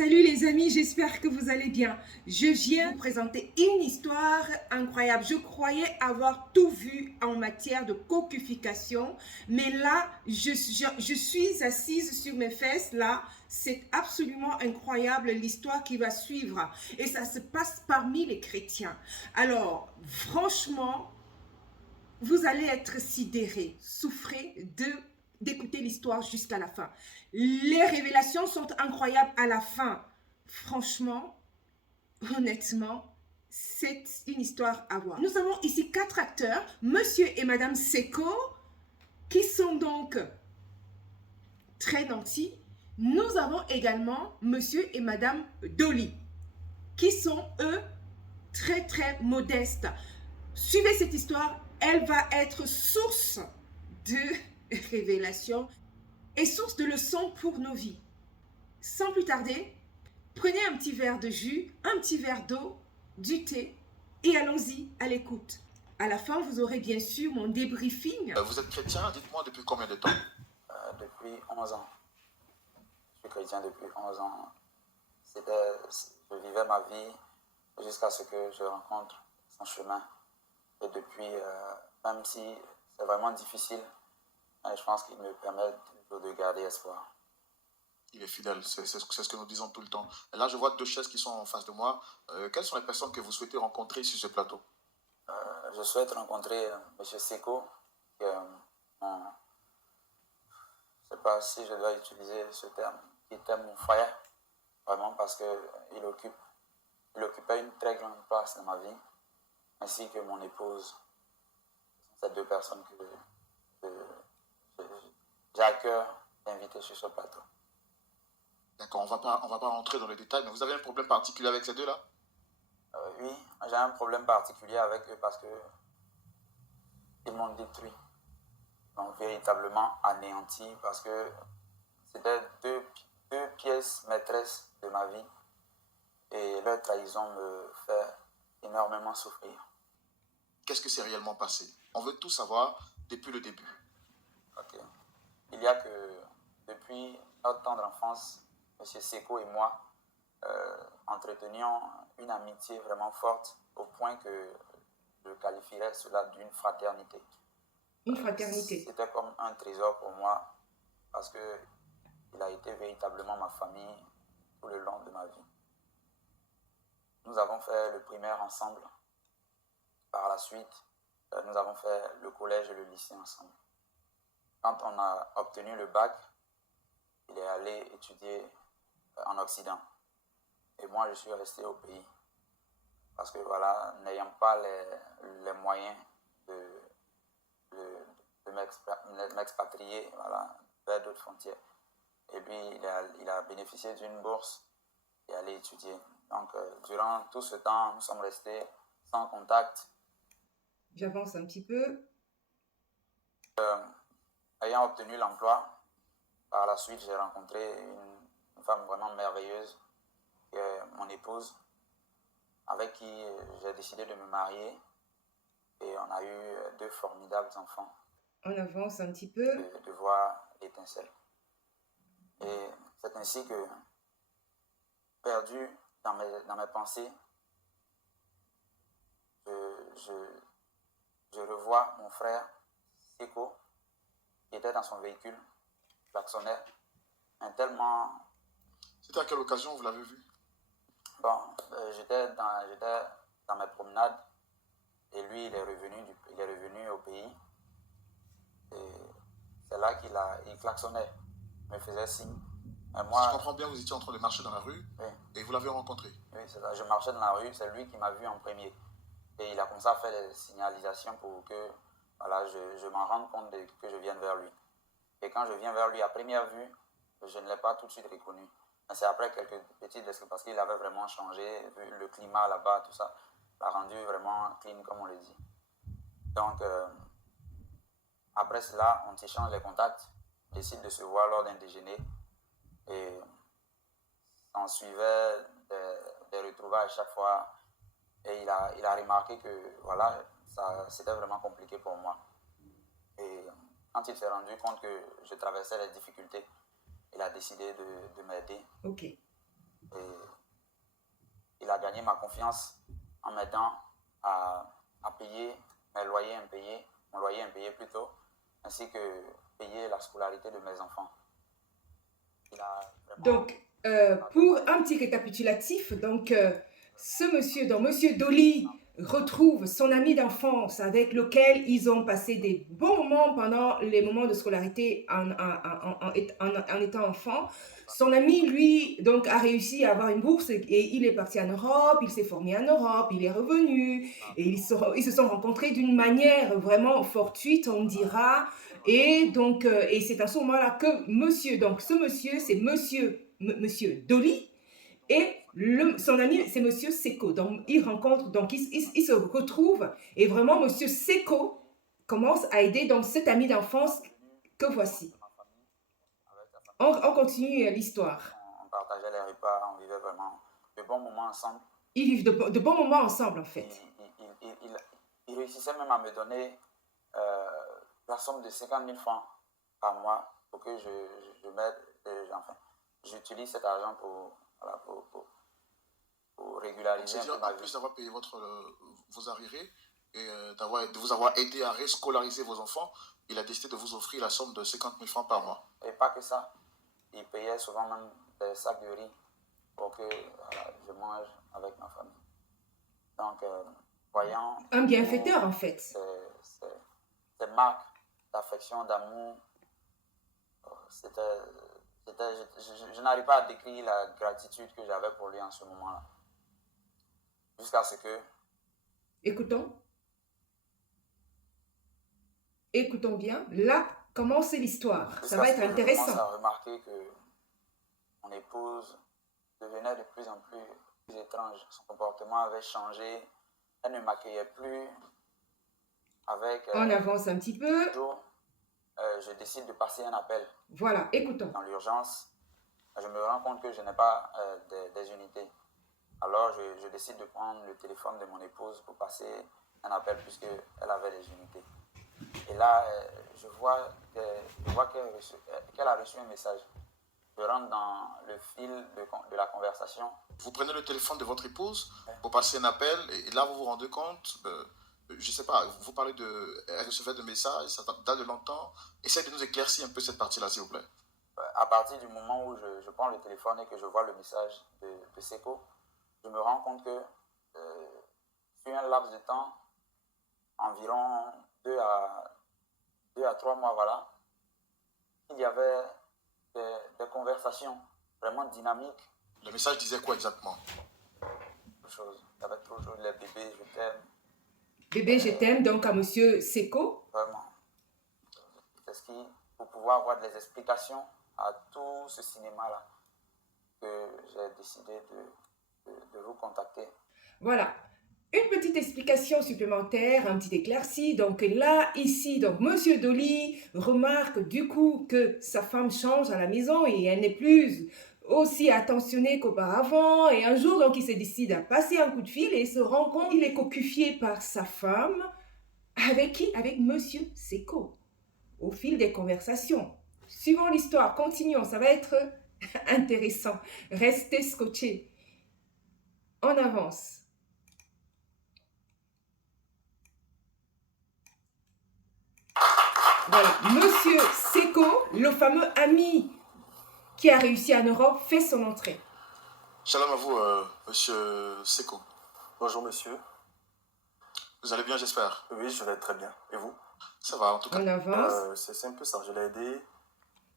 Salut les amis, j'espère que vous allez bien. Je viens vous présenter une histoire incroyable. Je croyais avoir tout vu en matière de coquification, mais là, je suis assise sur mes fesses. Là, c'est absolument incroyable l'histoire qui va suivre. Et ça se passe parmi les chrétiens. Alors, franchement, vous allez être sidérés, souffrez d'écouter l'histoire jusqu'à la fin. Les révélations sont incroyables à la fin. Franchement, honnêtement, c'est une histoire à voir. Nous avons ici 4 acteurs, Monsieur et Madame Seko, qui sont donc très nantis. Nous avons également Monsieur et Madame Dolly, qui sont eux très modestes. Suivez cette histoire, elle va être source de révélation et source de leçons pour nos vies. Sans plus tarder, prenez un petit verre de jus, un petit verre d'eau, du thé et allons-y à l'écoute. À la fin, vous aurez bien sûr mon débriefing. Vous êtes chrétien, dites-moi depuis combien de temps? Depuis 11 ans. Je suis chrétien depuis 11 ans. Je vivais ma vie jusqu'à ce que je rencontre son chemin. Et depuis, même si c'est vraiment difficile, je pense qu'il me permet toujours de garder espoir. Il est fidèle, c'est ce que nous disons tout le temps. Et là, je vois 2 chaises qui sont en face de moi. Quelles sont les personnes que vous souhaitez rencontrer sur ce plateau? Je souhaite rencontrer M. Seko, qui est mon, je ne sais pas si je dois utiliser ce terme, qui était mon frère, vraiment parce qu'il occupait une très grande place dans ma vie, ainsi que mon épouse. Ce sont ces 2 personnes que j'ai à cœur d'inviter sur ce plateau. D'accord, on va pas rentrer dans les détails, mais vous avez un problème particulier avec ces 2-là? Oui, j'ai un problème particulier avec eux parce qu'ils m'ont détruit, donc véritablement anéanti, parce que c'était deux pièces maîtresses de ma vie et leur trahison me fait énormément souffrir. Qu'est-ce que c'est réellement passé? On veut tout savoir depuis le début. Ok. Il y a que depuis notre tendre enfance, M. Seko et moi entretenions une amitié vraiment forte au point que je qualifierais cela d'une fraternité. Une fraternité. C'était comme un trésor pour moi parce qu'il a été véritablement ma famille tout le long de ma vie. Nous avons fait le primaire ensemble. Par la suite, nous avons fait le collège et le lycée ensemble. Quand on a obtenu le bac, il est allé étudier en Occident. Et moi, je suis resté au pays. Parce que voilà, n'ayant pas les moyens de m'expatrier voilà, vers d'autres frontières. Et lui, il a bénéficié d'une bourse et allé étudier. Donc, durant tout ce temps, nous sommes restés sans contact. J'avance un petit peu. Ayant obtenu l'emploi, par la suite, j'ai rencontré une femme vraiment merveilleuse, qui est mon épouse, avec qui j'ai décidé de me marier. Et on a eu 2 formidables enfants. On avance un petit peu. De voir l'étincelle. Et c'est ainsi que, perdu dans mes pensées, je revois mon frère Seko, qui était dans son véhicule, klaxonnait, tellement... C'était à quelle occasion vous l'avez vu? Bon, j'étais dans mes promenades et lui, il est revenu au pays. Et c'est là qu'il klaxonnait, me faisait signe. Et moi, si je comprends bien, vous étiez en train de marcher dans la rue, oui, et vous l'avez rencontré? Oui, c'est ça. Je marchais dans la rue, c'est lui qui m'a vu en premier. Et il a commencé à faire des signalisations pour que voilà, je m'en rende compte que je vienne vers lui. Et quand je viens vers lui, à première vue, je ne l'ai pas tout de suite reconnu. Mais c'est après quelques petites descriptions, parce qu'il avait vraiment changé, vu le climat là-bas, tout ça, l'a rendu vraiment clean, comme on le dit. Donc, après cela, on s'échange les contacts, on décide de se voir lors d'un déjeuner. Et on suivait des retrouvailles à chaque fois. Et il a remarqué que voilà, c'était vraiment compliqué pour moi. Et quand il s'est rendu compte que je traversais les difficultés, il a décidé de m'aider. Ok. Et gagné ma confiance en m'aidant à payer mes loyers impayés, mon loyer impayé plutôt, ainsi que payer la scolarité de mes enfants. Il a vraiment... Donc, pour un petit récapitulatif, donc, ce monsieur, donc monsieur Dolly, retrouve son ami d'enfance avec lequel ils ont passé des bons moments pendant les moments de scolarité en étant enfant. Son ami, lui, donc, a réussi à avoir une bourse et il est parti en Europe, il s'est formé en Europe, il est revenu et ils se sont rencontrés d'une manière vraiment fortuite, on dira. Et donc, et c'est à ce moment-là que monsieur, donc ce monsieur, c'est monsieur Dolly, et son ami, c'est monsieur Seko. Donc, ils rencontrent, donc ils se retrouvent, et vraiment, monsieur Seko commence à aider donc cet ami d'enfance que voici. On continue l'histoire. On partageait les repas, on vivait vraiment de bons moments ensemble. Ils vivent de bons moments ensemble, en fait. Il réussissait même à me donner la somme de 50 000 francs par mois pour que je m'aide, enfin, j'utilise cet argent pour régulariser un peu ma vie. En plus d'avoir payé vos arriérés et de vous avoir aidé à rescolariser vos enfants, il a décidé de vous offrir la somme de 50 000 francs par mois. Et pas que ça, il payait souvent même des sacs de riz pour que je mange avec ma famille. Donc, voyant... Un bienfaiteur, en fait. Ces marques d'affection, d'amour, je n'arrive pas à décrire la gratitude que j'avais pour lui en ce moment-là. Jusqu'à ce que... Écoutons bien. Là commence l'histoire. Ça va être intéressant. Je commence à remarquer que mon épouse devenait de plus en plus étrange. Son comportement avait changé. Elle ne m'accueillait plus. On avance un petit peu. Je décide de passer un appel. Voilà, écoutons. Dans l'urgence, je me rends compte que je n'ai pas des unités. Alors, je décide de prendre le téléphone de mon épouse pour passer un appel puisqu'elle avait des unités. Et là, je vois qu'elle a reçu un message. Je rentre dans le fil de la conversation. Vous prenez le téléphone de votre épouse pour passer un appel et là, vous vous rendez compte... je ne sais pas, vous parlez elle recevait de messages, ça date de longtemps. Essayez de nous éclaircir un peu cette partie-là, s'il vous plaît. À partir du moment où je prends le téléphone et que je vois le message de Seko, je me rends compte que sur un laps de temps, environ 2 à 3 mois, voilà, il y avait des conversations vraiment dynamiques. Le message disait quoi exactement? Il y avait toujours les bébés, je t'aime. Bébé, je t'aime, donc à monsieur Seko. Vraiment. Parce que pour pouvoir avoir des explications à tout ce cinéma-là, que j'ai décidé de vous contacter. Voilà. Une petite explication supplémentaire, un petit éclairci. Donc là, ici, donc monsieur Dolly remarque du coup que sa femme change à la maison et elle n'est plus aussi attentionnée qu'auparavant. Et un jour, donc, il se décide à passer un coup de fil et il se rend compte qu'il est cocufié par sa femme. Avec qui? Avec monsieur Seko. Au fil des conversations. Suivons l'histoire, continuons, ça va être intéressant. Restez scotchés. On avance. Voilà, monsieur Seko, le fameux ami qui a réussi en Europe, fait son entrée. Shalom à vous, monsieur Seko. Bonjour, monsieur. Vous allez bien, j'espère? Oui, je vais très bien. Et vous? Ça va, en tout cas. On avance. C'est un peu ça, je l'ai aidé.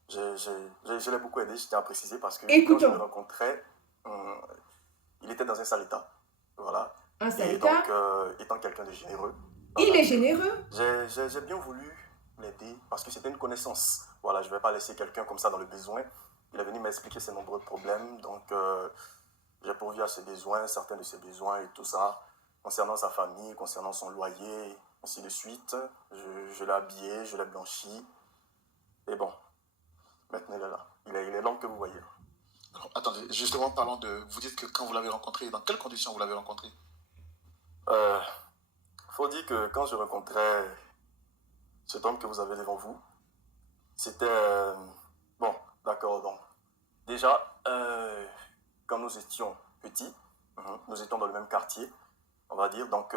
Je l'ai beaucoup aidé, je tiens à préciser, parce que Écoutons. quand je le rencontrais, il était dans un sale état. Voilà. Un sale et état. Donc, étant quelqu'un de généreux. Il voilà, est généreux. J'ai bien voulu l'aider parce que c'était une connaissance. Voilà, je ne vais pas laisser quelqu'un comme ça dans le besoin. Il est venu m'expliquer ses nombreux problèmes. Donc, j'ai pourvu à ses besoins, certains de ses besoins et tout ça. Concernant sa famille, concernant son loyer, ainsi de suite. Je l'ai habillé, je l'ai blanchi. Et bon, maintenant il est là. Il est l'homme que vous voyez. Alors, attendez, justement, parlons de... Vous dites que quand vous l'avez rencontré, dans quelles conditions vous l'avez rencontré? Faut dire que quand je rencontrais cet homme que vous avez devant vous, c'était... bon, d'accord, donc. Déjà, quand nous étions petits, Nous étions dans le même quartier, on va dire. Donc,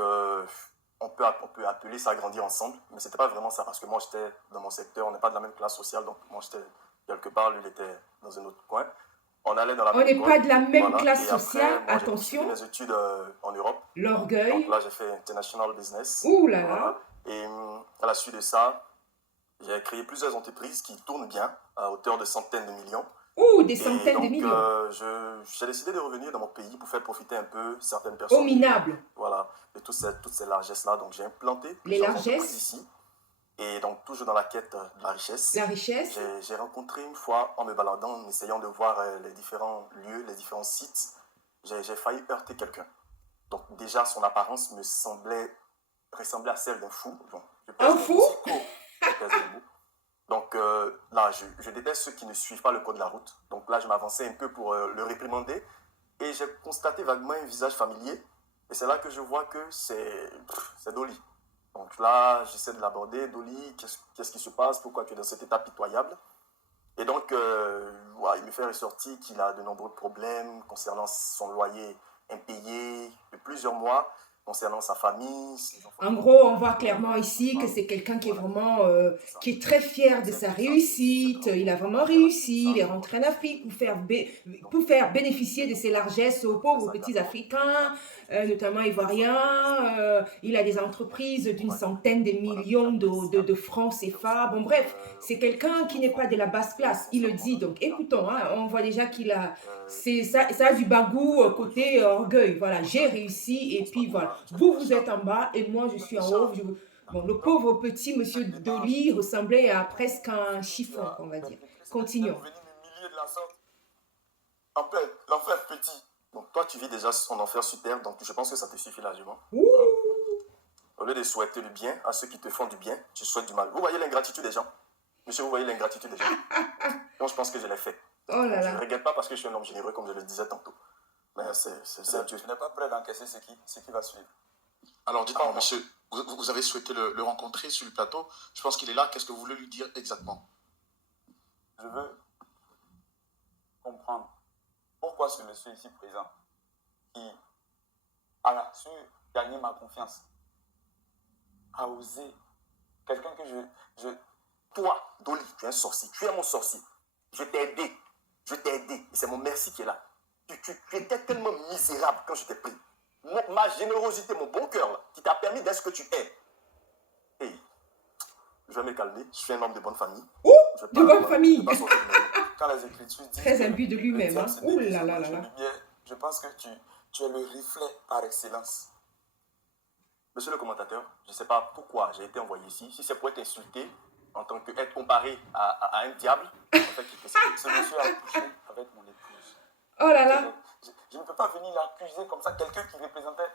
on peut appeler ça grandir ensemble. Mais ce n'était pas vraiment ça parce que moi, j'étais dans mon secteur. On n'est pas de la même classe sociale. Donc, moi, j'étais quelque part. Lui, il était dans un autre coin. On allait dans la On même n'est école. pas de la même Voilà. classe Et après, sociale, moi, j'ai attention. poursuivi mes études en Europe. Donc L'orgueil. là, j'ai fait International Business. Ouh là Voilà. là. Et à la suite de ça, j'ai créé plusieurs entreprises qui tournent bien à hauteur de centaines de millions. Ouh, des Et centaines de donc, millions. j'ai décidé de revenir dans mon pays pour faire profiter un peu certaines personnes. Au minable. Voilà, de toutes ces largesses-là. Donc, j'ai implanté Les plusieurs largesses. entreprises ici. Et donc, toujours dans la quête de la richesse. La richesse. J'ai rencontré une fois, en me baladant, en essayant de voir les différents lieux, les différents sites, j'ai failli heurter quelqu'un. Donc, déjà, son apparence me ressemblait à celle d'un fou. Bon, je pèse Un mes fou? mots. Je pèse mes mots. Donc là, je déteste ceux qui ne suivent pas le code de la route. Donc là, je m'avançais un peu pour le réprimander. Et j'ai constaté vaguement un visage familier. Et c'est là que je vois que c'est Dolly. Donc là, j'essaie de l'aborder. Dolly, qu'est-ce qui se passe? Pourquoi tu es dans cet état pitoyable? Et donc, il me fait ressortir qu'il a de nombreux problèmes concernant son loyer impayé de plusieurs mois, concernant sa famille, ses enfants. En gros, on voit clairement ici que c'est quelqu'un qui est vraiment, qui est très fier de sa réussite. Il a vraiment réussi. Il est rentré en Afrique pour faire bénéficier de ses largesses aux pauvres petits Africains, notamment ivoiriens. Il a des entreprises d'une centaine de millions de francs CFA. Bon, bref, c'est quelqu'un qui n'est pas de la basse classe. Il le dit. Donc, écoutons, hein, on voit déjà qu'il a, ça a du bagou côté orgueil. Voilà, j'ai réussi et puis voilà. Vous êtes en bas et moi, je suis en haut. Bon, le pauvre petit monsieur Dolly ressemblait à presque un chiffon, on va dire. Continuons. L'enfer petit. Donc, toi, tu vis déjà son enfer sur terre, donc je pense que ça te suffit largement. Ouh. Au lieu de souhaiter le bien à ceux qui te font du bien, tu souhaites du mal. Vous voyez l'ingratitude des gens? Monsieur, vous voyez l'ingratitude des gens? Donc, je pense que je l'ai fait. Oh là Je ne là. regrette pas parce que je suis un homme généreux, comme je le disais tantôt. Mais c'est Dieu. Tu n'es pas prêt d'encaisser ce qui va suivre. Alors dites-moi, monsieur, vous avez souhaité le rencontrer sur le plateau. Je pense qu'il est là. Qu'est-ce que vous voulez lui dire exactement? Je veux comprendre pourquoi ce monsieur ici présent, qui a su gagner ma confiance, a osé, quelqu'un que Toi, Dolly, tu es un sorcier. Tu es mon sorcier. Je t'ai aidé. Et c'est mon merci qui est là. Tu étais tellement misérable quand je t'ai pris. Ma générosité, mon bon cœur, là, qui t'a permis d'être ce que tu es. Hey, je vais me calmer. Je suis un homme de bonne famille. Ouh, de bonne famille. Quand les Écritures disent Très imbu de lui-même. le Hein. diable se Ouh déguise là en là ange là de là. lumière, je pense que tu es le reflet par excellence. Monsieur le commentateur, je ne sais pas pourquoi j'ai été envoyé ici. Si c'est pour être insulté en tant qu'être comparé à un diable, en fait, Ce monsieur a couché avec mon épouse. Oh là là. Je ne peux pas venir l'accuser comme ça, quelqu'un qui représentait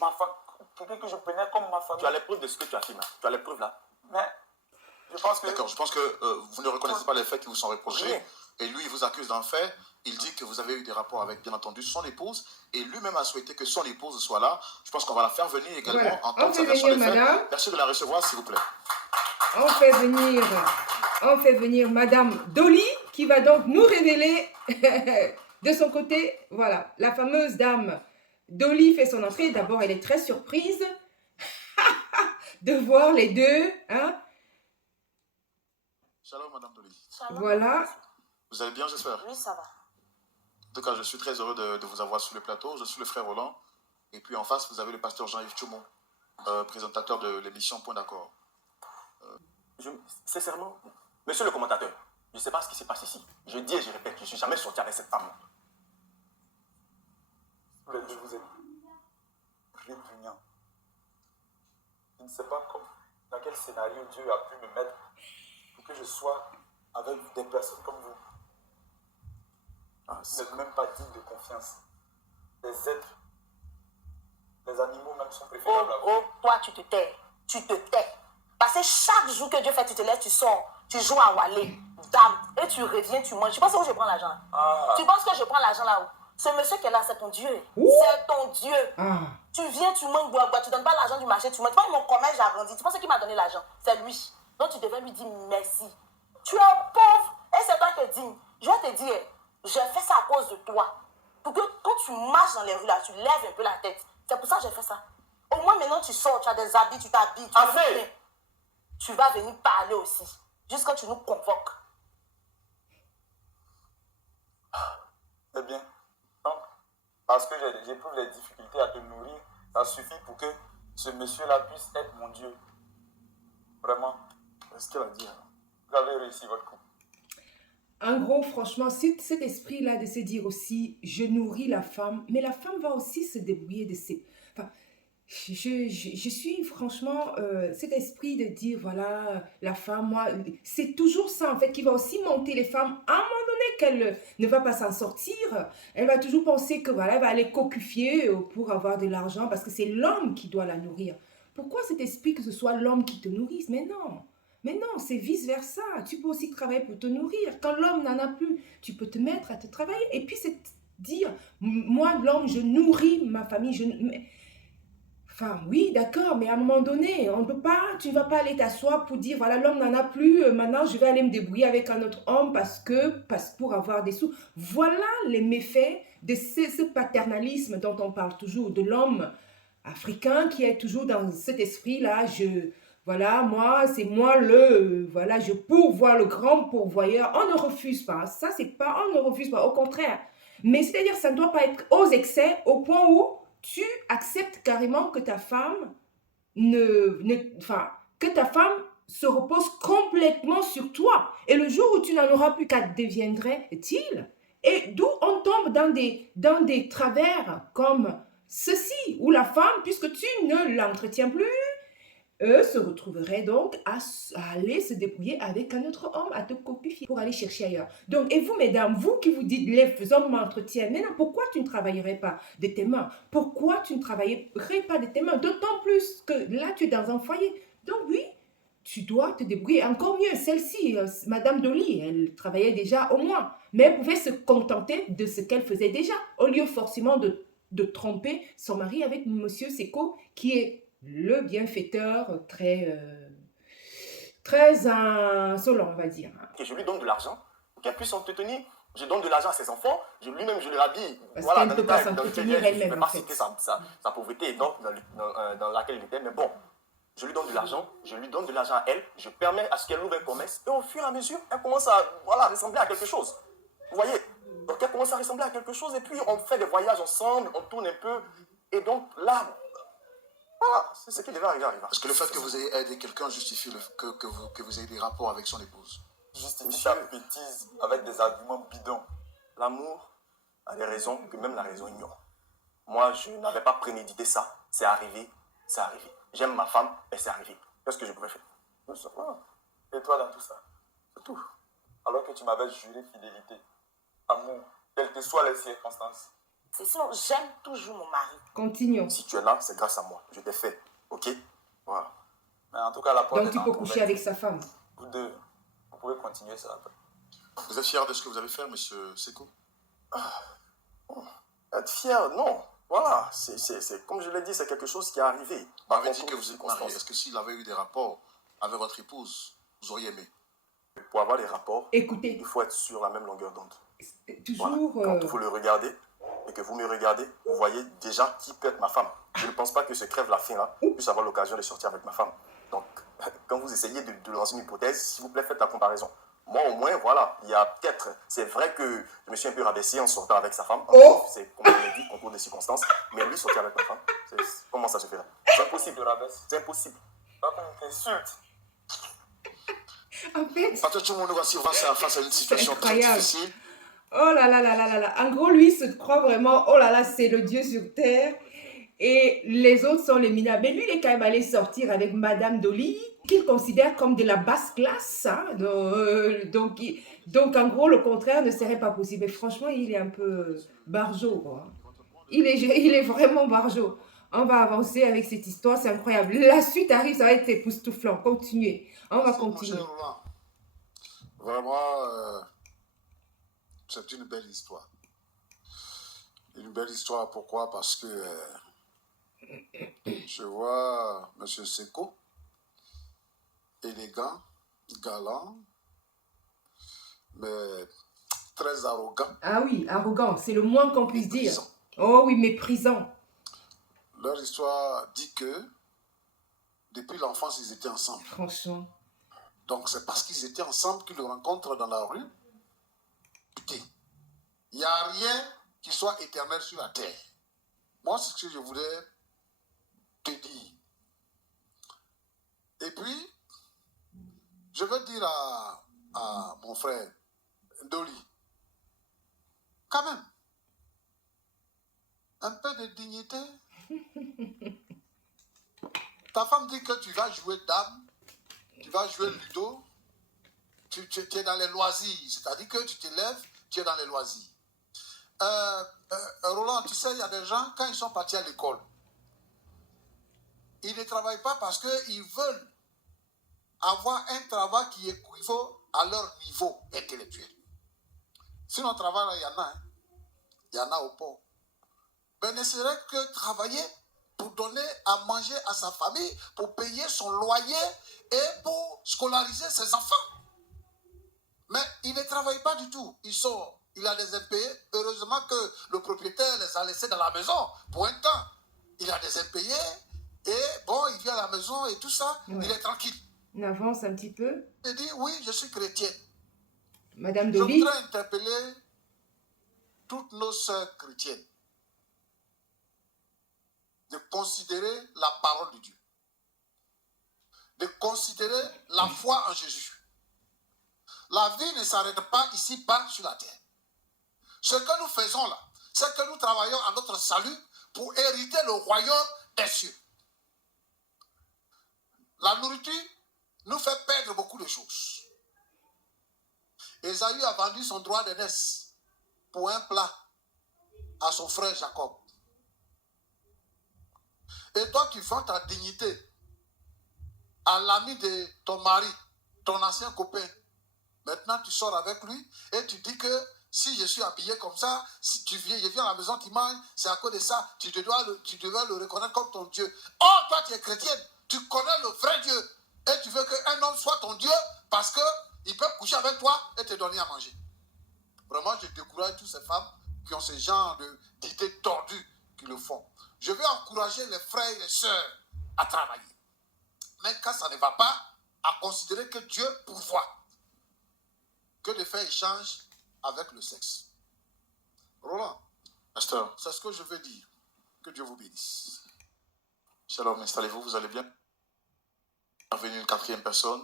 ma famille, quelqu'un que je prenais comme ma famille. tu as les preuves de ce que tu affirmes. Tu as les preuves là. Mais je pense que... D'accord, je pense que vous ne reconnaissez pas les faits qui vous sont reprochés. Rien. Et lui, il vous accuse d'un fait. Il dit que vous avez eu des rapports avec, bien entendu, son épouse. Et lui-même a souhaité que son épouse soit là. Je pense qu'on va la faire venir également, Voilà. entendre On sa fait version des venir faits. madame. Merci de la recevoir, s'il vous plaît. On fait venir Madame Dolly qui va donc nous révéler de son côté, voilà, la fameuse dame Dolly fait son entrée. D'abord, elle est très surprise de voir les deux, hein. Shalom, Madame Dolly. Shalom. Voilà. Vous allez bien, j'espère? Oui, ça va. En tout cas, je suis très heureux de vous avoir sur le plateau. Je suis le frère Roland. Et puis en face, vous avez le pasteur Jean-Yves Tchoumon, présentateur de l'émission Point d'accord. Sincèrement, monsieur le commentateur, je ne sais pas ce qui se passe ici. Je dis et je répète, je ne suis jamais sorti avec cette femme. Je vous ai répugnant. Je ne sais pas dans quel scénario Dieu a pu me mettre pour que je sois avec des personnes comme vous. Vous n'êtes même pas digne de confiance. Les êtres, les animaux même sont préférables à vous. Oh, toi, tu te tais. Tu te tais. Parce que chaque jour que Dieu fait, tu te lèves, tu sors, tu joues à Wallet, dame, et tu reviens, tu manges. Tu penses où je prends l'argent? Tu penses que je prends l'argent là où? Ce monsieur qui est là, c'est ton Dieu. Ouh. C'est ton Dieu. Ah. Tu viens, tu manges, bois, tu donnes pas l'argent du marché, tu manges. Tu vois, mon commerce, j'ai agrandi. Tu penses qui m'a donné l'argent? C'est lui. Donc tu devais lui dire merci. Tu es pauvre et c'est toi qui es digne. Je vais te dire, j'ai fait ça à cause de toi. Pour que quand tu marches dans les rues là, tu lèves un peu la tête. C'est pour ça que j'ai fait ça. Au moins maintenant tu sors, tu as des habits, tu t'habilles. Tu vas venir parler aussi. Jusqu'à ce que tu nous convoques. C'est bien. Donc, parce que j'éprouve les difficultés à te nourrir, ça suffit pour que ce monsieur-là puisse être mon Dieu. Vraiment. C'est ce qu'elle a dit. Hein. Vous avez réussi votre coup. En gros, franchement, cet esprit-là de se dire aussi, je nourris la femme, mais la femme va aussi se débrouiller de ses... Enfin, je suis franchement, cet esprit de dire, voilà, la femme, moi, c'est toujours ça, en fait, qui va aussi monter les femmes. À un moment donné qu'elle ne va pas s'en sortir, elle va toujours penser que, voilà, elle va aller cocufier pour avoir de l'argent, parce que c'est l'homme qui doit la nourrir. Pourquoi cet esprit que ce soit l'homme qui te nourrisse? Mais non. Mais non, c'est vice-versa. Tu peux aussi travailler pour te nourrir. Quand l'homme n'en a plus, tu peux te mettre à te travailler. Et puis, c'est dire, moi, l'homme, je nourris ma famille. Enfin, oui, d'accord, mais à un moment donné, on ne peut pas, tu ne vas pas aller t'asseoir pour dire, voilà, l'homme n'en a plus, maintenant, je vais aller me débrouiller avec un autre homme pour avoir des sous. Voilà les méfaits de ce paternalisme dont on parle toujours, de l'homme africain qui est toujours dans cet esprit-là, voilà, moi, c'est moi voilà, je pourvois le grand pourvoyeur. On ne refuse pas, ça, c'est pas, on ne refuse pas, au contraire. Mais c'est-à-dire, ça ne doit pas être aux excès, au point où tu acceptes carrément que ta femme que ta femme se repose complètement sur toi. Et le jour où tu n'en auras plus, qu'addeviendrait-il? Et d'où on tombe dans des travers comme ceci, où la femme, puisque tu ne l'entretiens plus, se retrouveraient donc à aller se débrouiller avec un autre homme, à te copier pour aller chercher ailleurs. Donc, et vous, mesdames, vous qui vous dites, les hommes m'entretiennent, maintenant, pourquoi tu ne travaillerais pas de tes mains? Pourquoi tu ne travaillerais pas de tes mains? D'autant plus que là, tu es dans un foyer. Donc, oui, tu dois te débrouiller. Encore mieux, celle-ci, Madame Dolly, elle travaillait déjà au moins, mais elle pouvait se contenter de ce qu'elle faisait déjà, au lieu forcément de tromper son mari avec Monsieur Seko, qui est le bienfaiteur très insolent, on va dire. Que je lui donne de l'argent pour qu'elle puisse s'entretenir. Je donne de l'argent à ses enfants, lui-même je le rhabille. Parce voilà, qu'elle ne peut pas s'entretenir elle-même. Je ne vais pas citer sa pauvreté donc, dans laquelle il était, mais bon, je lui donne de l'argent, je lui donne de l'argent à elle, je permets à ce qu'elle ouvre un commerce, et au fur et à mesure, elle commence à ressembler à quelque chose. Vous voyez? Donc elle commence à ressembler à quelque chose, et puis on fait des voyages ensemble, on tourne un peu, et donc là, voilà, c'est ce qui devait arriver. Est-ce que le fait que vous ayez aidé quelqu'un justifie que vous ayez des rapports avec son épouse? Justifie ta bêtise avec des arguments bidons. L'amour a des raisons que même la raison ignore. Moi, je n'avais pas prémédité ça. C'est arrivé, c'est arrivé. J'aime ma femme, et c'est arrivé. Qu'est-ce que je pouvais faire? Et toi dans tout ça? C'est tout. Alors que tu m'avais juré fidélité, amour, quelles que soient les circonstances. C'est sinon, j'aime toujours mon mari. Continuons. Si tu es là, c'est grâce à moi. Je t'ai fait. Ok? Voilà. Mais en tout cas, la porte Donc, tu peux coucher avec sa femme. Vous deux, vous pouvez continuer ça après. Vous êtes fier de ce que vous avez fait, monsieur Seko? Être fier, non. Voilà. C'est comme je l'ai dit, c'est quelque chose qui est arrivé. Vous m'avez dit que vous êtes marié. Est-ce que s'il avait eu des rapports avec votre épouse, vous auriez aimé? Pour avoir des rapports, écoutez, il faut être sur la même longueur d'onde. Toujours... Voilà. Quand vous le regardez et que vous me regardez, vous voyez déjà qui peut être ma femme. Je ne pense pas que ce crève-la-faim-là puisse avoir l'occasion de sortir avec ma femme. Donc, quand vous essayez de lancer une hypothèse, s'il vous plaît, faites la comparaison. Moi, au moins, voilà, il y a peut-être... C'est vrai que je me suis un peu rabaissé en sortant avec sa femme. C'est, comme je l'ai dit, concours de circonstances. Mais lui, sortir avec ma femme, comment ça se fait? C'est impossible de rabaisser. C'est impossible. Pas qu'on t'insulte. En fait, Pas tout le monde va face à une situation très difficile. Oh là là là là là là. En gros, lui se croit vraiment, oh là là, c'est le Dieu sur terre. Et les autres sont les minables. Mais lui, il est quand même allé sortir avec Madame Dolly, qu'il considère comme de la basse classe. Hein. Donc, en gros, le contraire ne serait pas possible. Mais franchement, il est un peu barjot, quoi. Il est vraiment barjot. On va avancer avec cette histoire, c'est incroyable. La suite arrive, ça va être époustouflant. Continuez. On va continuer. Vraiment, c'est une belle histoire. Une belle histoire, pourquoi? Parce que je vois M. Seko, élégant, galant, mais très arrogants. Ah oui, arrogant, c'est le moins qu'on puisse dire. Méprisants. Oh oui, méprisant. Leur histoire dit que depuis l'enfance, ils étaient ensemble. Franchement. Donc, c'est parce qu'ils étaient ensemble qu'ils le rencontrent dans la rue. Écoutez, il n'y a rien qui soit éternel sur la terre. Moi, c'est ce que je voulais te dire. Et puis, je veux dire à mon frère Dolly, quand même, un peu de dignité. Ta femme dit que tu vas jouer dame, tu vas jouer ludo, tu es dans les loisirs, c'est-à-dire que tu te lèves, tu es dans les loisirs. Roland, tu sais, il y a des gens, quand ils sont partis à l'école, ils ne travaillent pas parce qu'ils veulent avoir un travail qui équivaut à leur niveau intellectuel. Sinon, on travaille là, il y en a. Hein. Il y en a au port. Mais ne serait que travailler pour donner à manger à sa famille, pour payer son loyer et pour scolariser ses enfants. Mais il ne travaille pas du tout. Il sort, il a des impayés. Heureusement que le propriétaire les a laissés dans la maison pour un temps. Il a des impayés et bon, il vient à la maison et tout ça, Ouais. il est tranquille. On avance un petit peu. Il dit, oui, je suis chrétienne. Madame Je Dolly. voudrais interpeller toutes nos sœurs chrétiennes de considérer la parole de Dieu, de considérer la foi en Jésus. La vie ne s'arrête pas ici-bas sur la terre. Ce que nous faisons là, c'est que nous travaillons à notre salut pour hériter le royaume des cieux. La nourriture nous fait perdre beaucoup de choses. Ésaü a vendu son droit d'aînesse pour un plat à son frère Jacob. Et toi, tu vends ta dignité à l'ami de ton mari, ton ancien copain. Maintenant, tu sors avec lui et tu dis que si je suis habillé comme ça, si je viens à la maison, tu manges, c'est à cause de ça, tu devais le reconnaître comme ton Dieu. Oh, toi, tu es chrétienne, tu connais le vrai Dieu et tu veux qu'un homme soit ton Dieu parce qu'il peut coucher avec toi et te donner à manger. Vraiment, je décourage toutes ces femmes qui ont ce genre d'idées tordues qui le font. Je veux encourager les frères et les sœurs à travailler. Mais quand ça ne va pas, à considérer que Dieu pourvoit. Que de faire échange avec le sexe. Roland, Pasteur, c'est ce que je veux dire. Que Dieu vous bénisse. Shalom, installez-vous, vous allez bien. Il est venu une quatrième personne.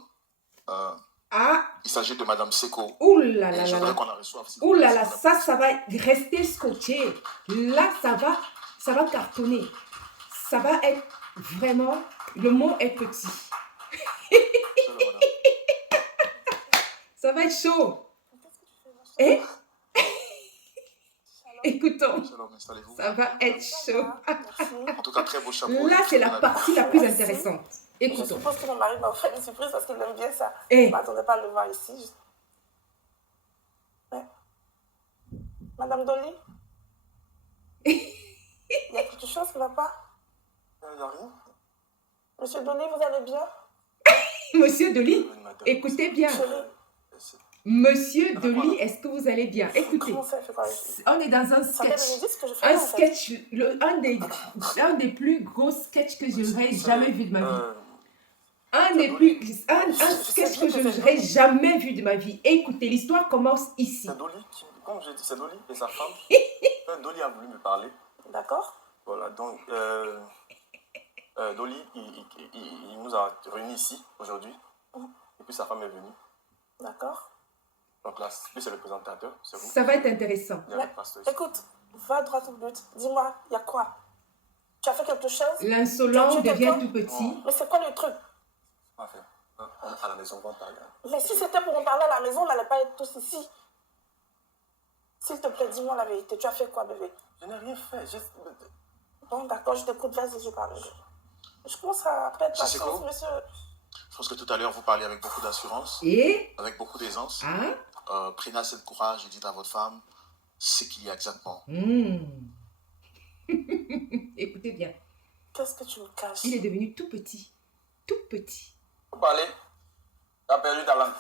Ah, Il s'agit de Madame Seko. ouh là Et là je là voudrais là. qu'on la reçoive. Ouh là là, ça va rester scotché. Là, ça va cartonner. Ça va être vraiment, le mot est petit. Shalom, madame. Ça va être chaud. Et écoutons, Shalom, installez-vous. ça va être chaud. En tout cas, très beau chapeau. Là, c'est la partie la plus intéressante. Je Écoutons. suppose que mon mari m'a fait une surprise parce qu'il aime bien ça. Eh. Je ne m'attendais pas à le voir ici. Ouais. Madame Dolly, il y a quelque chose qui ne va pas. il n'y a rien. Monsieur Dolly, vous allez bien? Monsieur Dolly, Madame. écoutez bien. C'est- Monsieur Dolly, est-ce que vous allez bien? Écoutez, Comment ça fait quoi ici? on est dans un Ça vient de sketch. me dire ce que je fais. Un en fait. sketch, un des plus gros sketchs que j'aurais jamais vu de ma vie. Un sketch que je n'aurais jamais vu de ma vie. Écoutez, l'histoire commence ici. C'est Dolly, comme je dis, c'est Dolly et sa femme. Dolly a voulu me parler. D'accord? Voilà, donc Dolly, il nous a réunis ici aujourd'hui. Et puis sa femme est venue. D'accord. Donc là, lui, c'est le présentateur, c'est vous. Ça va être intéressant. Il y a le pasteur ici. Écoute, va droit au but. Dis-moi, il y a quoi? Tu as fait quelque chose? L'insolent Tu as tué devient quelqu'un? tout petit. Mais c'est quoi le truc? On va faire. À la maison, on va parler. Mais si c'était pour en parler à la maison, on n'allait pas être tous ici. S'il te plaît, dis-moi la vérité. Tu as fait quoi, bébé? Je n'ai rien fait. Bon, d'accord, je t'écoute. Vas-y, je parle. Je commence à perdre C'est patience, quoi? monsieur. Je pense que tout à l'heure, vous parliez avec beaucoup d'assurance, Et, avec beaucoup d'aisance. ah, Prenez assez de courage et dites à votre femme ce qu'il y a exactement. écoutez bien. Qu'est-ce que tu me caches? Il est devenu tout petit. Tout petit. Faut parler. Tu as perdu ta langue.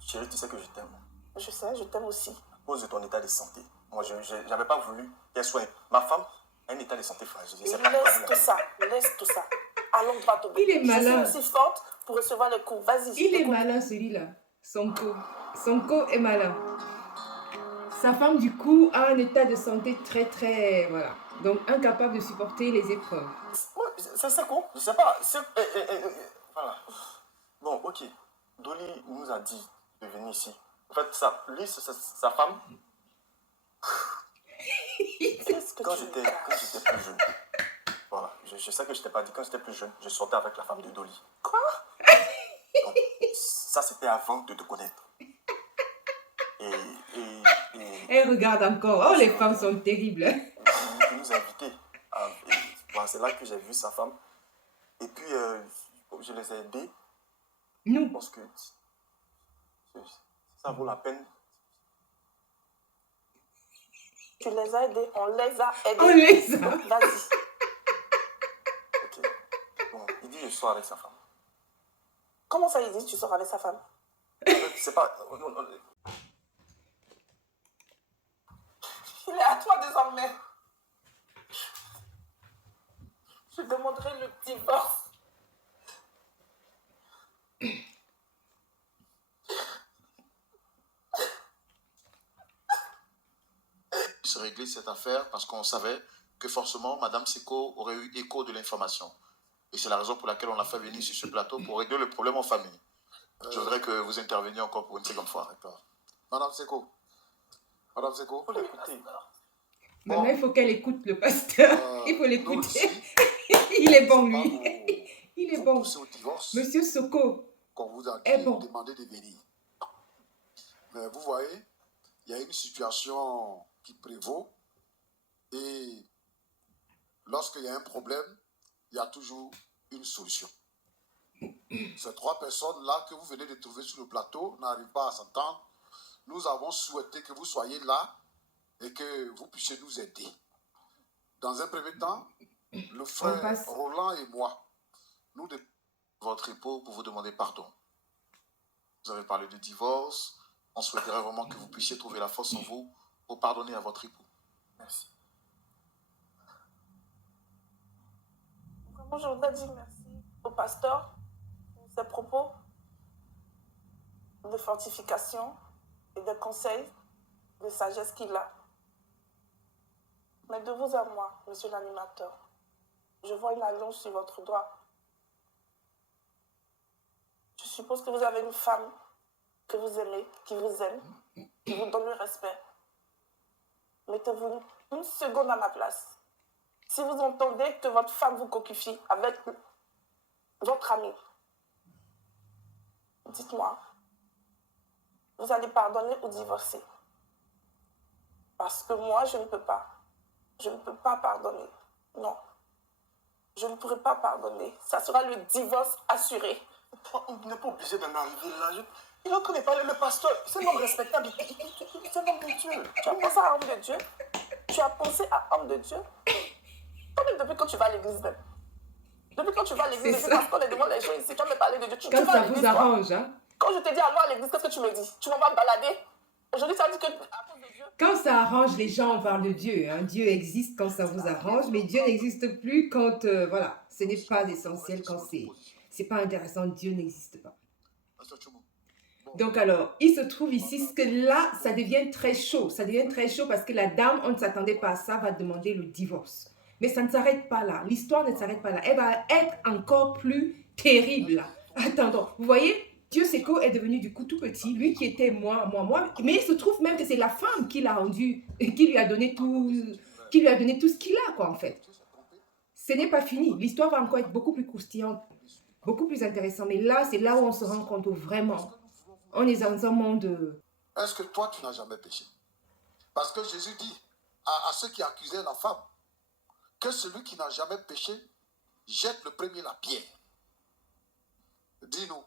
Chérie, tu sais que je t'aime. Je sais, je t'aime aussi. À cause de ton état de santé. Moi, je n'avais pas voulu qu'elle soit... Ma femme a un état de santé fragile. Laisse tout ça, laisse tout ça. Allons droit au but. Il est malin. Je suis aussi forte pour recevoir les coups. Vas-y. Il est malin, celui-là. Sonko. Sonko est malin. Sa femme, du coup, a un état de santé très... Voilà. Donc, incapable de supporter les épreuves. Ouais, c'est quoi? Je sais pas. Voilà. Bon, ok. Dolly nous a dit de venir ici. En fait, sa femme... Quand j'étais plus jeune, voilà, je sais que je t'ai pas dit, quand j'étais plus jeune, je sortais avec la femme de Dolly. Quoi? Donc, ça, c'était avant de te connaître. Elle regarde encore. Oh, les femmes sont terribles. Il nous a invités. Voilà, c'est là que j'ai vu sa femme. Et puis, je les ai aidés. Nous. Parce que ça vaut la peine. Tu les as aidés, on les a aidés. On les a. Vas-y. Ok. Bon, il dit je sors avec sa femme. Comment ça, il dit tu sors avec sa femme? C'est pas... Il est à toi désormais. Je demanderai le divorce. Se régler cette affaire parce qu'on savait que forcément Madame Seko aurait eu écho de l'information. Et c'est la raison pour laquelle on l'a fait venir sur ce plateau pour régler le problème en famille. Je voudrais que vous interveniez encore pour une seconde fois. Madame Seko. Madame Seko. Faut l'écouter. Maintenant, il faut qu'elle écoute le pasteur. Il faut l'écouter. Il est bon, lui. Il est bon. Au divorce, Monsieur Soko. qu'on vous a bon. demandé de venir. Mais vous voyez, il y a une situation qui prévaut et lorsqu'il y a un problème, il y a toujours une solution. Ces trois personnes-là que vous venez de trouver sur le plateau n'arrivent pas à s'entendre. Nous avons souhaité que vous soyez là et que vous puissiez nous aider. Dans un premier temps, le frère Roland et moi, nous de votre époux pour vous demander pardon. Vous avez parlé de divorce. On souhaiterait vraiment que vous puissiez trouver la force en vous pour pardonner à votre époux. Merci. Vraiment, je voudrais dire merci au pasteur pour ses propos de fortification et de conseils, de sagesse qu'il a. Mais de vous à moi, monsieur l'animateur, je vois une allonge sur votre doigt. Je suppose que vous avez une femme que vous aimez, qui vous aime, qui vous donne le respect. Mettez-vous une seconde à ma place. Si vous entendez que votre femme vous coquifie avec votre ami, dites-moi, vous allez pardonner ou divorcer? Parce que moi, je ne peux pas. Je ne peux pas pardonner. Non. Je ne pourrai pas pardonner. Ça sera le divorce assuré. On n'est pas obligé d'en arriver là. Il ne connaît pas le pasteur. C'est un homme respectable. C'est un homme de Dieu. Tu as pensé à homme de Dieu? Tu as pensé à homme de Dieu? Toi-même, depuis quand tu vas à l'église même? Depuis quand tu vas à l'église, depuis parce qu'on est devant les gens ici, tu vas me parler de Dieu. Tu Quand vas ça à l'église, vous arrange, hein? Quand je te dis allons à l'église, qu'est-ce que tu me dis? Tu m'en vas me balader? Aujourd'hui, tu as dit que à cause de Dieu. Quand ça arrange les gens, on parle de Dieu. Hein. Dieu existe quand ça vous arrange, mais Dieu n'existe plus quand, voilà, ce n'est pas essentiel, quand c'est pas intéressant, Dieu n'existe pas. Donc alors, il se trouve ici que là, ça devient très chaud. Ça devient très chaud parce que la dame, on ne s'attendait pas à ça, va demander le divorce. Mais ça ne s'arrête pas là. L'histoire ne s'arrête pas là. Elle va être encore plus terrible là. Attendons, vous voyez, Dieu Seko est devenu du coup tout petit, lui qui était moi. Mais il se trouve même que c'est la femme qui l'a rendu, qui lui a donné tout ce qu'il a, quoi, en fait. Ce n'est pas fini. L'histoire va encore être beaucoup plus croustillante, beaucoup plus intéressante. Mais là, c'est là où on se rend compte où vraiment, on est dans un monde... Est-ce que toi, tu n'as jamais péché? Parce que Jésus dit à ceux qui accusaient la femme que celui qui n'a jamais péché jette le premier la pierre. Dis-nous,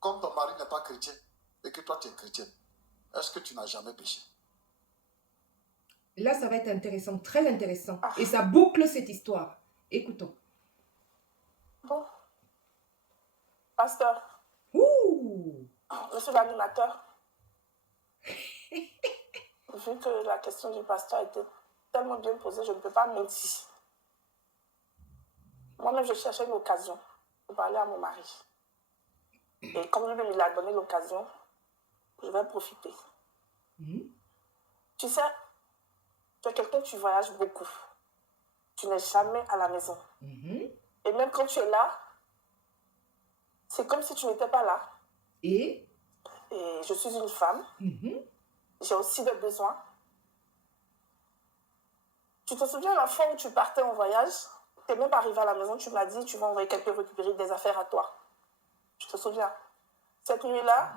comme ton mari n'est pas chrétien et que toi tu es chrétienne, est-ce que tu n'as jamais péché? Là, ça va être intéressant, très intéressant. Et ça boucle cette histoire. Écoutons. Bon. Pasteur. Ouh! Monsieur l'animateur, vu que la question du pasteur était tellement bien posée, je ne peux pas mentir. Moi-même, je cherchais une occasion pour parler à mon mari. Et comme lui-même, il a donné l'occasion, je vais profiter. Tu sais, tu es quelqu'un, tu voyages beaucoup. Tu n'es jamais à la maison. Et même quand tu es là, c'est comme si tu n'étais pas là. Et je suis une femme. J'ai aussi des besoins. Tu te souviens la fois où tu partais en voyage, tu n'es même pas arrivé à la maison, tu m'as dit tu vas envoyer quelqu'un récupérer des affaires à toi. Tu te souviens? Cette nuit-là,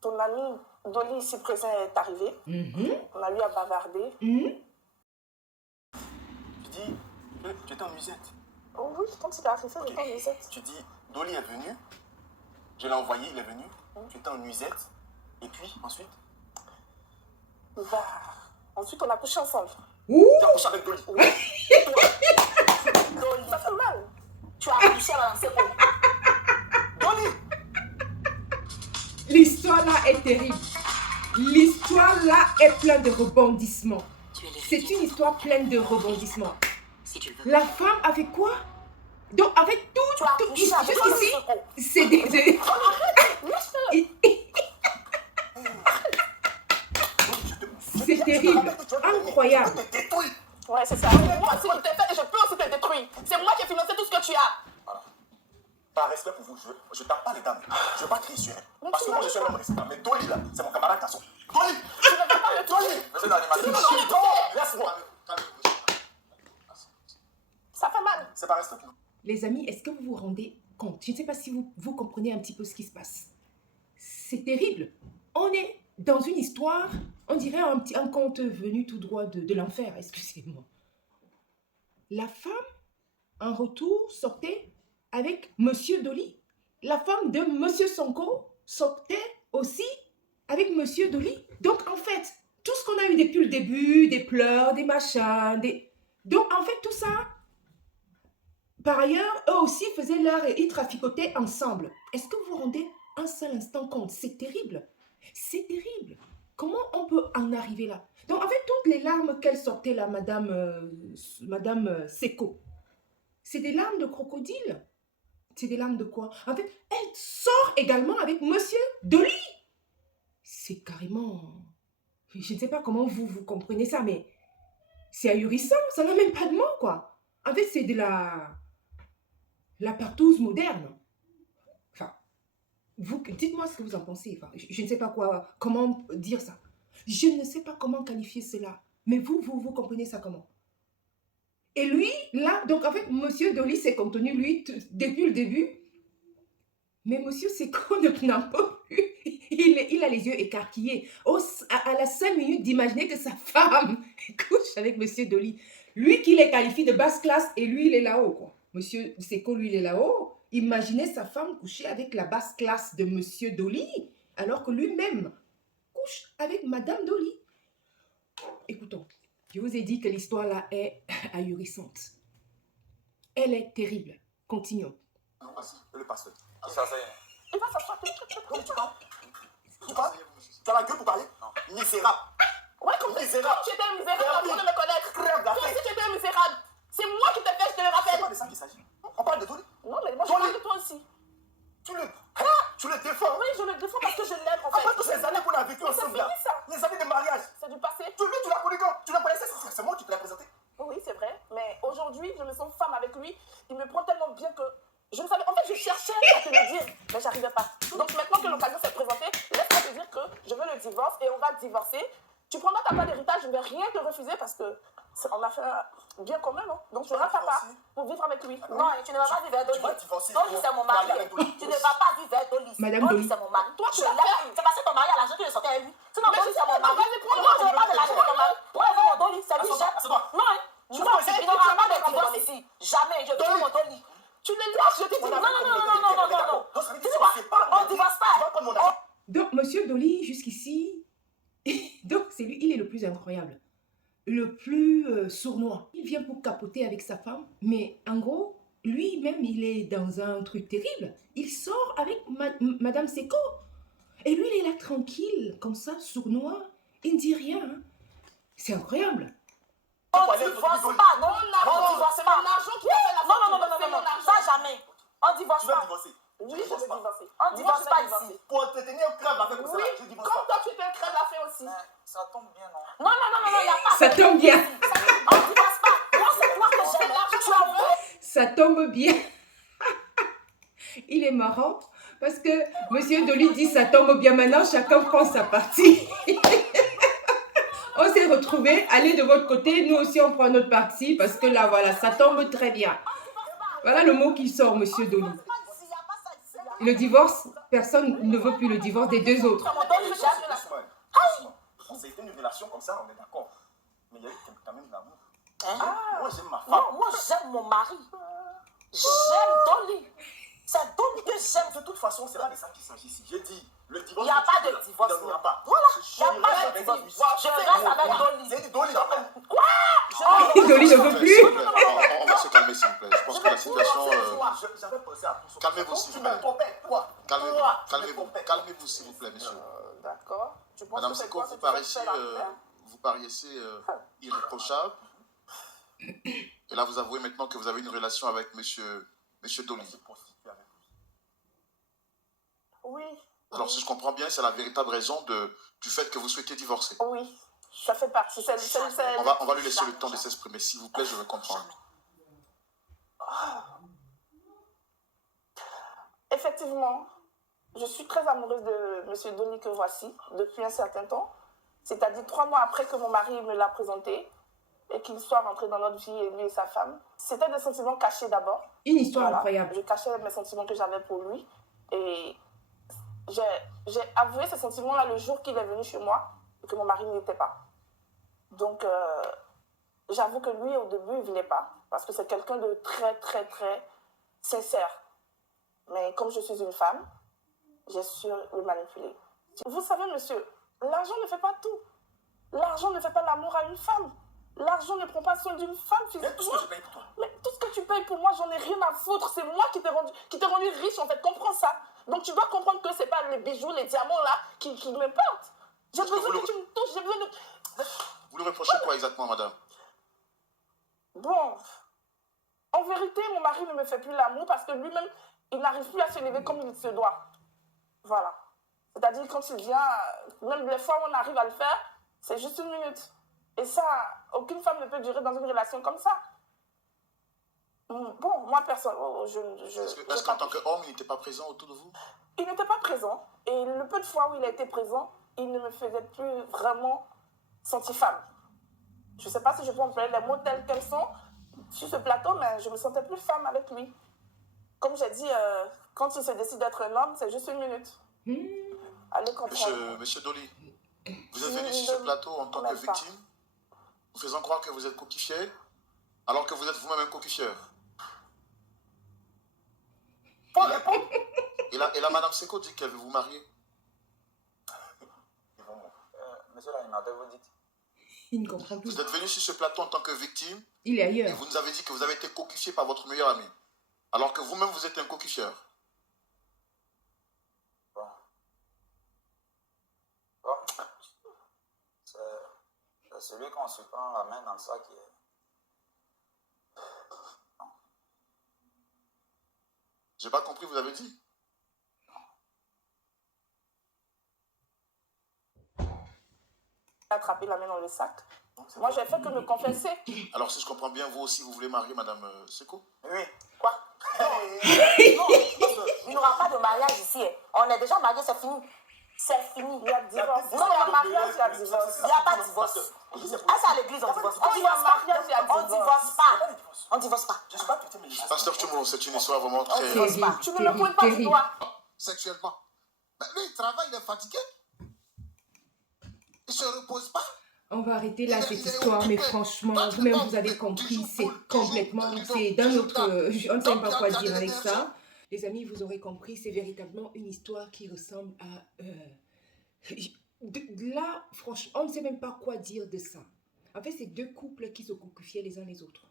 ton ami Dolly ici présent est arrivé. On a eu à bavarder. Tu dis que tu étais en musette. Oh oui, quand il est arrivé, j'étais en musette. Tu dis, Dolly est venu, je l'ai envoyé, il est venu, tu étais en nuisette, et puis ensuite Ensuite, on a couché ensemble. tu as couché avec Dolly. Oui. Dolly, ça fait mal. Tu as couché à l'ancienne Dolly. l'histoire là est terrible. L'histoire là est pleine de rebondissements. C'est une histoire pleine de rebondissements. La femme a fait quoi? Donc avec tout ici, c'est des... C'est terrible, incroyable. Ouais, c'est ça. Moi aussi, je t'ai fait et je peux aussi te détruire. C'est moi qui ai financé tout ce que tu as. Voilà. Par respect pour vous, je tape pas les dames. Je ne veux pas crier sur elle. Parce que moi, je suis un homme respectable. Mais Dolly, là, c'est mon camarade garçon. Dolly. Tu ne veux pas le Dolly. Monsieur l'animateur. Laisse-moi. Ça fait mal. C'est par respect pour vous. Les amis, est-ce que vous vous rendez compte? Je ne sais pas si vous comprenez un petit peu ce qui se passe. C'est terrible. On est dans une histoire, on dirait un conte venu tout droit de l'enfer, excusez-moi. La femme, en retour, sortait avec Monsieur Dolly. La femme de Monsieur Sonko sortait aussi avec Monsieur Dolly. Donc, en fait, tout ce qu'on a eu depuis le début, des pleurs, des machins, donc, en fait, tout ça, par ailleurs, eux aussi faisaient leur... Ils traficotaient ensemble. Est-ce que vous vous rendez un seul instant compte? C'est terrible. C'est terrible. Comment on peut en arriver là? Donc, en fait, toutes les larmes qu'elle sortait là, Madame Seko, c'est des larmes de crocodile. C'est des larmes de quoi? En fait, elle sort également avec Monsieur Dolly. C'est carrément... Je ne sais pas comment vous comprenez ça, mais c'est ahurissant. Ça n'a même pas de mots, quoi. En fait, c'est de la partouze moderne. Enfin, dites-moi ce que vous en pensez. Enfin, je ne sais pas comment dire ça. Je ne sais pas comment qualifier cela. Mais vous comprenez ça comment? Et lui, là, donc en fait, Monsieur Dolly s'est contenu, lui, depuis le début. Mais Monsieur Seko n'en peut plus. Il a les yeux écarquillés. À la 5 minutes d'imaginer que sa femme couche avec Monsieur Dolly. Lui qui les qualifie de basse classe et lui, il est là-haut, quoi. Monsieur Seko, lui, il est là-haut. Imaginez sa femme coucher avec la basse classe de Monsieur Dolly, alors que lui-même couche avec Madame Dolly. Écoutons, je vous ai dit que l'histoire là est ahurissante. Elle est terrible. Continuons. Le pasteur. Qui ça c'est? Il va s'asseoir. Tu parles? Tu parles? Tu as la gueule pour parler? Non. Misérable. Ouais, comme Misérable. tu étais un misérable, avant de me connaître. Crève la Toi tête. aussi, tu étais un misérable. C'est moi qui t'ai fait, je te le C'est rappelle. pas de ça qu'il s'agit. On parle de Dolly. Non, mais moi, je parle de toi aussi. Tu le défends. Oui, je le défends parce que je l'aime, en fait. Après toutes ces années qu'on a vécues Mais c'est ensemble là, fini, ça. les années de mariage, C'est du passé. tu l'as connu quand? Tu l'as connaissé, c'est moi qui te l'ai présenté. Oui, c'est vrai. Mais aujourd'hui, je me sens femme avec lui. Il me prend tellement bien que je ne savais. En fait, je cherchais à te le dire, mais j'arrivais pas. Donc maintenant que l'occasion s'est présentée, laisse-moi te dire que je veux le divorce et on va divorcer. Tu prendras ta part d'héritage, je ne vais rien te refuser parce que on a fait un bien commun, non? Donc tu auras ta part pour vivre avec lui. Non, tu ne vas pas vivre avec Tu vas Dolly. divorcer. Dolly, c'est mon mari. Tu ne vas pas vivre avec Dolly. Madame Dolly, Dolly. c'est mon mari. Toi, Je tu l'as l'aime. fait. C'est parce que ton mari a l'argent que je sortais avec lui. Sinon, Mais Dolly, je c'est mon sais, mari. vas-y, prends-le. Moi, je veux pas de l'argent de ton mari. Moi, je veux mon Dolly. C'est lui, chef. Assieds-toi. Non, hein. Tu Non, vas il faire- n'y aura pas de tu vas divorce faire- ici. Jamais. Je veux mon Dolly. Tu le lâches, je te dis. Non, non, non, non, non, non, non. Donc ça veut Tu dire vois, que c'est pas on divorce pas. Tu vas prendre mon argent. Donc, Monsieur Dolly, jusqu'ici, donc c'est lui, il est le plus incroyable, le plus sournois. Il vient pour capoter avec sa femme, mais en gros, lui-même, il est dans un truc terrible. Il sort avec Madame Seko. Et lui, il est là tranquille, comme ça, sournois. Il ne dit rien. Hein. C'est incroyable. On divorce pas, non, on divorce pas. Mon argent qui fait la Non, ça jamais. On divorce Tu vas pas. divorcer. Oui, je vais divorcer. On divorce pas ici. Pour entretenir un crève avec Oui, je divorce comme pas. toi, tu t'es très la fait aussi. Ça tombe bien, non? Non, il n'y a pas. Ça tombe bien. On divorce pas. Moi, c'est toi que j'aime. Tu as vu? Ça tombe bien. Il est marrant parce que Monsieur Dolly dit ça tombe bien maintenant, chacun prend sa partie. On s'est retrouvés, allez de votre côté, nous aussi on prend notre partie parce que là voilà, ça tombe très bien. Voilà le mot qui sort, Monsieur Dolly. Le divorce, personne ne veut plus le divorce des deux autres. C'était une relation comme ça, on est d'accord. Mais il y a eu quand même de l'amour. Hein? Moi j'aime ma femme. Non, moi, j'aime mon mari. J'aime Dolly. C'est Dolly que j'aime. De toute façon, c'est pas de ça qu'il s'agit ici. J'ai dit, le divorce. Il n'y a pas de divorce. Il n'y en aura pas. Voilà, il n'y a pas de divorce. Je reste avec Dolly. C'est dit Dolly, d'accord. Dolly ne veut plus. On va se calmer, s'il vous plaît. Je pense que la situation... J'avais pensé à tout ça. Calmez-vous, s'il vous plaît. Calmez-vous, s'il vous plaît, monsieur. D'accord. Tu penses Madame que c'est Seko, quoi vous ce que tu fais là? paraissez irréprochable. Et là, vous avouez maintenant que vous avez une relation avec monsieur Dolly. Oui. Alors, si je comprends bien, c'est la véritable raison du fait que vous souhaitez divorcer. Oui, ça fait partie. On va lui laisser le temps de s'exprimer. S'il vous plaît, je veux comprendre. Effectivement, je suis très amoureuse de M. Dolly que voici depuis un certain temps. C'est-à-dire 3 mois après que mon mari me l'a présenté et qu'il soit rentré dans notre vie, et lui et sa femme. C'était des sentiments cachés d'abord. Une histoire Voilà. incroyable. Je cachais mes sentiments que j'avais pour lui. Et j'ai avoué ces sentiments-là le jour qu'il est venu chez moi et que mon mari n'y était pas. Donc, j'avoue que lui, au début, il ne voulait pas. Parce que c'est quelqu'un de très, très, très sincère. Mais comme je suis une femme, j'ai su le manipuler. Vous savez, monsieur, l'argent ne fait pas tout. L'argent ne fait pas l'amour à une femme. L'argent ne prend pas soin d'une femme physiquement. Mais tout ce que je paye pour toi. Mais tout ce que tu payes pour moi, j'en ai rien à foutre. C'est moi qui t'ai rendu riche, en fait. Comprends ça. Donc, tu dois comprendre que c'est pas les bijoux, les diamants, là, qui m'importent. J'ai besoin que tu me touches. J'ai besoin de... Vous lui reprochez quoi exactement, madame? Bon, en vérité, mon mari ne me fait plus l'amour parce que lui-même, il n'arrive plus à se lever comme il se doit. Voilà. C'est-à-dire, quand il vient, même les fois où on arrive à le faire, c'est juste 1 minute. Et ça, aucune femme ne peut durer dans une relation comme ça. Bon, moi, personne. Est-ce qu'en tant qu'homme, il n'était pas présent autour de vous? Il n'était pas présent. Et le peu de fois où il a été présent, il ne me faisait plus vraiment sentir femme. Je ne sais pas si je peux employer les mots tels qu'elles sont sur ce plateau, mais je ne me sentais plus femme avec lui. Comme j'ai dit, quand il se décide d'être un homme, c'est juste 1 minute. Allez comprendre. Monsieur Dolly, vous êtes venu sur ce plateau en tant que victime, vous faisant croire que vous êtes coquifière, alors que vous êtes vous-même un coquifieur. Et là, Madame Seko dit qu'elle veut vous marier. Monsieur l'animateur, vous dites? Il ne comprend plus. Vous êtes venu sur ce plateau en tant que victime, Il est et ailleurs. vous nous avez dit que vous avez été coquifié par votre meilleur ami, alors que vous-même, vous êtes un coquifieur. Bon. C'est celui qu'on se prend la main dans le sac qui est... J'ai pas compris, vous avez dit? Attraper la main dans le sac. Moi, j'ai fait que me confesser. Alors, si je comprends bien, vous aussi, vous voulez marier Madame Seko? Oui. Quoi? Non, il n'y aura pas de mariage ici. On est déjà mariés, c'est fini. C'est fini. Il y a divorce. Non, il y a mariage, il y a divorce. Il n'y a pas de divorce. Ah, c'est à l'église, on divorce. On divorce pas. On divorce pas. On divorce pas. Je ne sais pas traiter mes histoires. Pasteur Chumo, c'est une histoire vraiment très... Terrible, Tu ne me pointes pas du terrible. doigt. Sexuellement. Ben, lui, il travaille, il est fatigué. Il se repose pas. On va arrêter là cette histoire, mais franchement, vous-même vous avez compris, c'est complètement, c'est d'un autre, on ne sait pas quoi dire avec ça. Les amis, vous aurez compris, c'est véritablement une histoire qui ressemble à... là, franchement, on ne sait même pas quoi dire de ça. En fait, c'est deux couples qui se coquifiaient les uns les autres.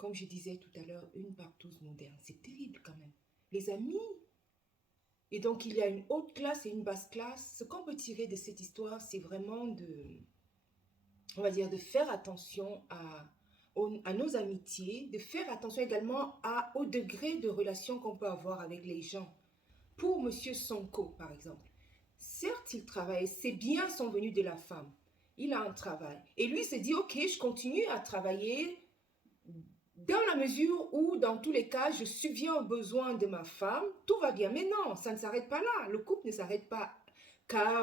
comme je disais tout à l'heure, une partouze moderne. C'est terrible quand même. Les amis. Et donc, il y a une haute classe et une basse classe. Ce qu'on peut tirer de cette histoire, c'est vraiment on va dire, de faire attention à nos amitiés, de faire attention également au degré de relation qu'on peut avoir avec les gens. Pour M. Sonko, par exemple, certes, il travaille, ses biens sont venus de la femme. Il a un travail. Et lui se dit, ok, je continue à travailler dans la mesure où, dans tous les cas, je subviens aux besoins de ma femme, tout va bien. Mais non, ça ne s'arrête pas là. Le couple ne s'arrête pas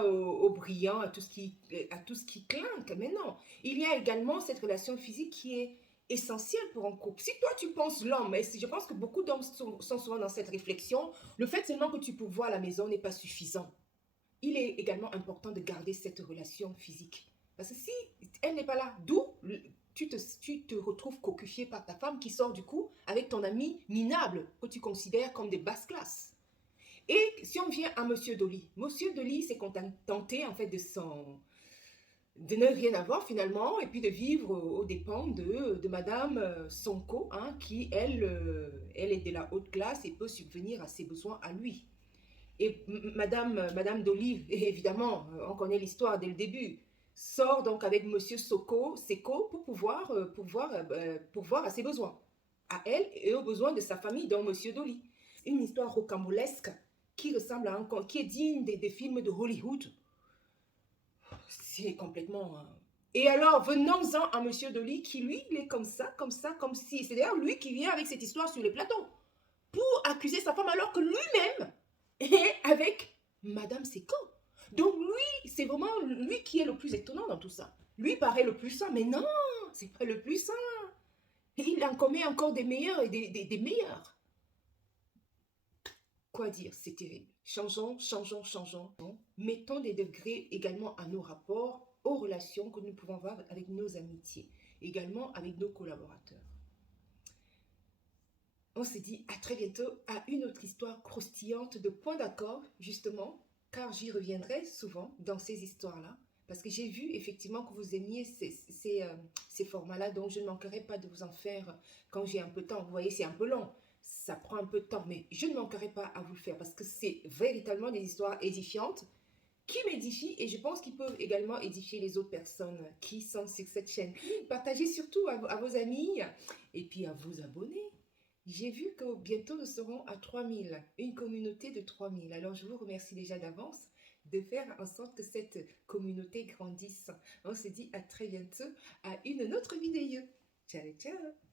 au brillant, à tout ce qui clinque. Mais non, il y a également cette relation physique qui est essentielle pour un couple. Si toi, tu penses l'homme, et je pense que beaucoup d'hommes sont souvent dans cette réflexion, le fait seulement que tu pourvoies à la maison n'est pas suffisant. Il est également important de garder cette relation physique. Parce que si elle n'est pas là, d'où tu te retrouves cocufié par ta femme qui sort du coup avec ton ami minable que tu considères comme des basses classes. Et si on vient à Monsieur Dolly s'est contenté en fait de ne rien avoir finalement et puis de vivre aux dépens de Madame Sonko, hein, qui elle est de la haute classe et peut subvenir à ses besoins à lui. Et Madame Dolly, évidemment, on connaît l'histoire dès le début, sort donc avec Monsieur Seko pour pouvoir pourvoir à ses besoins, à elle et aux besoins de sa famille, dont Monsieur Dolly. Une histoire rocambolesque qui ressemble à un conte, qui est digne des films de Hollywood. C'est complètement... Et alors, venons-en à Monsieur Dolly, qui lui, il est comme si... C'est d'ailleurs lui qui vient avec cette histoire sur les plateaux, pour accuser sa femme alors que lui-même est avec Madame Seko. Donc lui, c'est vraiment lui qui est le plus étonnant dans tout ça. Lui paraît le plus sain, mais non, c'est pas le plus sain. Il en commet encore des meilleurs et des meilleurs. Quoi dire, c'est terrible. Changeons. Mettons des degrés également à nos rapports, aux relations que nous pouvons avoir avec nos amitiés, également avec nos collaborateurs. On se dit à très bientôt à une autre histoire croustillante de points d'accord, justement, car j'y reviendrai souvent dans ces histoires-là, parce que j'ai vu effectivement que vous aimiez ces formats-là, donc je ne manquerai pas de vous en faire quand j'ai un peu de temps. Vous voyez, c'est un peu long, ça prend un peu de temps, mais je ne manquerai pas à vous le faire, parce que c'est véritablement des histoires édifiantes, qui m'édifient, et je pense qu'ils peuvent également édifier les autres personnes qui sont sur cette chaîne. Partagez surtout à vos amis, et puis à vous abonner. J'ai vu que bientôt nous serons à 3000, une communauté de 3000. Alors je vous remercie déjà d'avance de faire en sorte que cette communauté grandisse. On se dit à très bientôt à une autre vidéo. Ciao, ciao!